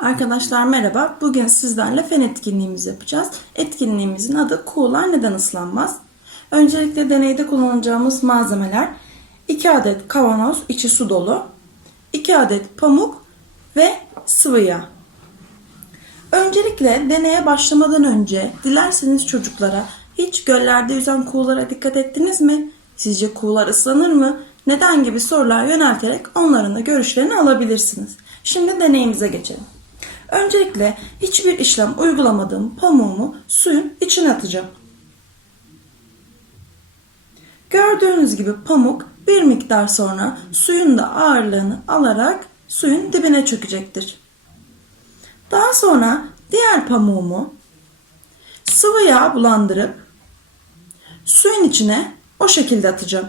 Arkadaşlar merhaba. Bugün sizlerle fen etkinliğimizi yapacağız. Etkinliğimizin adı Kuğular Neden Islanmaz? Öncelikle deneyde kullanacağımız malzemeler 2 adet kavanoz içi su dolu, 2 adet pamuk ve sıvı yağ. Öncelikle deneye başlamadan önce dilerseniz çocuklara hiç göllerde yüzen kuğulara dikkat ettiniz mi? Sizce kuğular ıslanır mı? Neden gibi sorular yönelterek onların da görüşlerini alabilirsiniz. Şimdi deneyimize geçelim. Öncelikle hiçbir işlem uygulamadığım pamuğumu suyun içine atacağım. Gördüğünüz gibi pamuk bir miktar sonra suyun da ağırlığını alarak suyun dibine çökecektir. Daha sonra diğer pamuğumu sıvı yağ bulandırıp suyun içine o şekilde atacağım.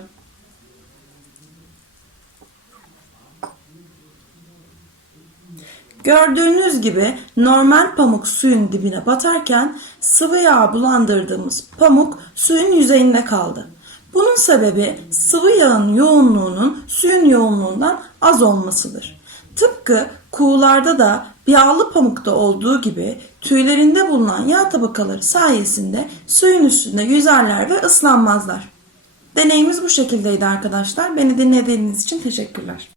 Gördüğünüz gibi normal pamuk suyun dibine batarken sıvı yağ bulandırdığımız pamuk suyun yüzeyinde kaldı. Bunun sebebi sıvı yağın yoğunluğunun suyun yoğunluğundan az olmasıdır. Tıpkı kuğularda da yağlı pamukta olduğu gibi tüylerinde bulunan yağ tabakaları sayesinde suyun üstünde yüzerler ve ıslanmazlar. Deneyimiz bu şekildeydi arkadaşlar. Beni dinlediğiniz için teşekkürler.